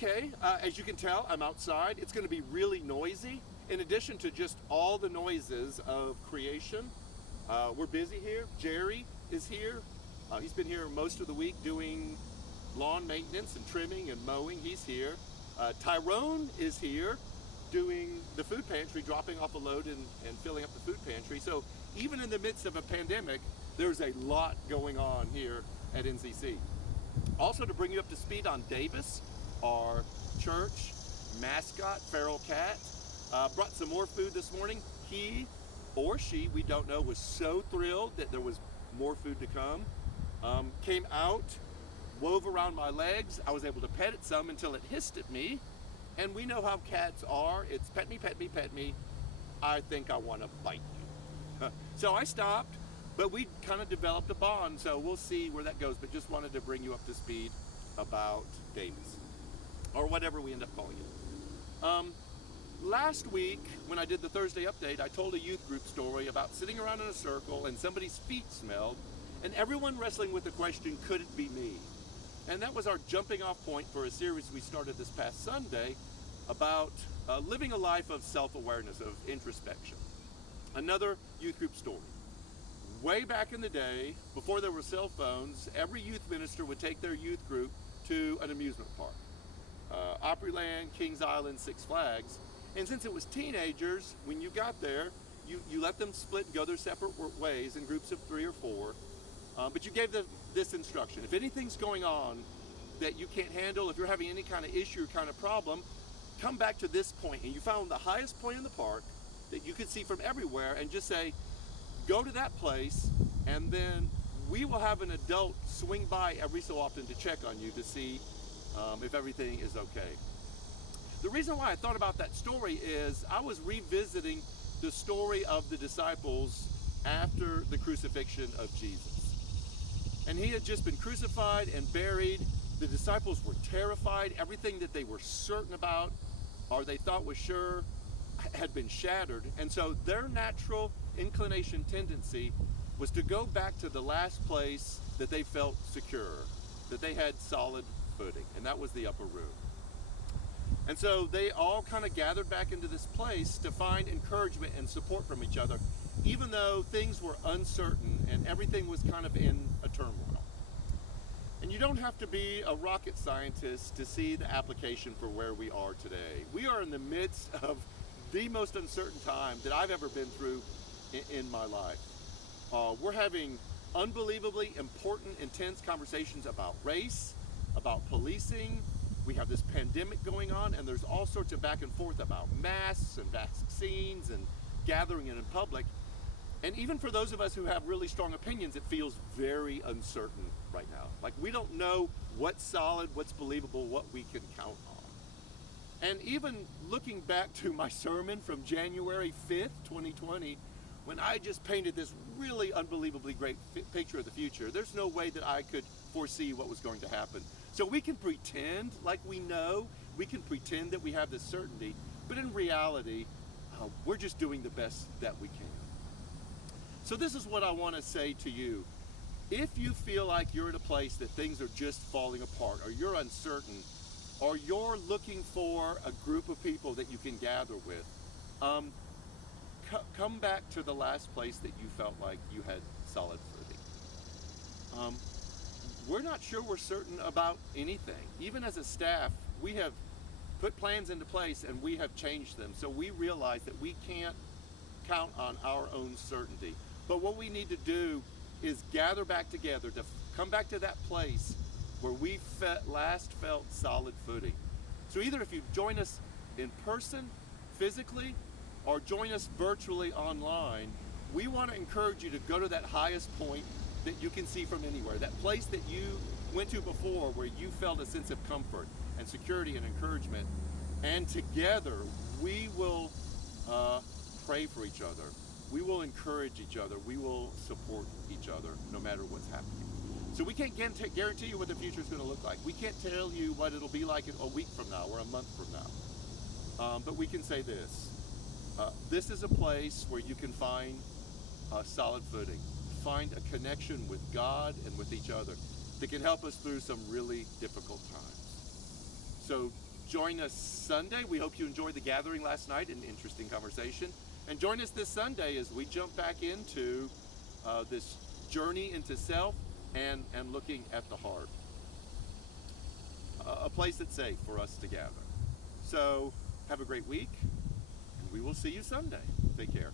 Okay, as you can tell, I'm outside. It's going to be really noisy. In addition to just all the noises of creation, we're busy here. Jerry is here. He's been here most of the week doing lawn maintenance and trimming and mowing. He's here. Tyrone is here doing the food pantry, dropping off a load and filling up the food pantry. So even in the midst of a pandemic, there's a lot going on here at NCC. Also, to bring you up to speed on Davis, our church mascot, feral cat, brought some more food this morning. He or she, we don't know, was so thrilled that there was more food to come. Came out, wove around my legs. I was able to pet it some until it hissed at me. And we know how cats are. It's pet me, pet me, pet me. I think I want to bite you. So I stopped, but we kind of developed a bond. So we'll see where that goes. But just wanted to bring you up to speed about Davis, or whatever we end up calling it. Last week, when I did the Thursday update, I told a youth group story about sitting around in a circle and somebody's feet smelled, and everyone wrestling with the question, could it be me? And that was our jumping off point for a series we started this past Sunday about living a life of self-awareness, of introspection. Another youth group story. Way back in the day, before there were cell phones, every youth minister would take their youth group to an amusement park. Opryland, Kings Island, Six Flags. And since it was teenagers, when you got there, you let them split and go their separate ways in groups of 3 or 4. But you gave them this instruction. If anything's going on that you can't handle, if you're having any kind of issue or kind of problem, come back to this point. And you found the highest point in the park that you could see from everywhere and just say, go to that place, and then we will have an adult swing by every so often to check on you to see if everything is okay. The reason why I thought about that story is I was revisiting the story of the disciples after the crucifixion of Jesus. And he had just been crucified and buried. The disciples were terrified. Everything that they were certain about, or they thought was sure, had been shattered. And so their natural inclination tendency was to go back to the last place that they felt secure, that they had solid footing, and that was the upper room. And so they all kind of gathered back into this place to find encouragement and support from each other, even though things were uncertain and everything was kind of in a turmoil. And you don't have to be a rocket scientist to see the application for where we are today. We are in the midst of the most uncertain time that I've ever been through in my life. We're having unbelievably important, intense conversations about race, about policing. We have this pandemic going on, and there's all sorts of back and forth about masks and vaccines and gathering in public. And even for those of us who have really strong opinions, it feels very uncertain right now. Like we don't know what's solid, what's believable, what we can count on. And even looking back to my sermon from January 5th, 2020, when I just painted this really unbelievably great picture of the future, there's no way that I could foresee what was going to happen. So we can pretend like we know, we can pretend that we have this certainty, but in reality, we're just doing the best that we can. So this is what I want to say to you. If you feel like you're at a place that things are just falling apart, or you're uncertain, or you're looking for a group of people that you can gather with, come back to the last place that you felt like you had solid footing. We're not sure we're certain about anything. Even as a staff, we have put plans into place and we have changed them. So we realize that we can't count on our own certainty. But what we need to do is gather back together to come back to that place where we last felt solid footing. So either if you join us in person, physically, or join us virtually online, we want to encourage you to go to that highest point that you can see from anywhere, that place that you went to before where you felt a sense of comfort and security and encouragement. And together we will pray for each other. We will encourage each other. We will support each other no matter what's happening. So we can't guarantee you what the future is going to look like. We can't tell you what it'll be like a week from now or a month from now. But we can say this. This is a place where you can find solid footing, find a connection with God and with each other that can help us through some really difficult times. So Join us Sunday. We hope you enjoyed the gathering last night, an interesting conversation. And join us this Sunday as we jump back into this journey into self and looking at the heart. A place that's safe for us to gather. So have a great week, and we will see you Sunday. Take care.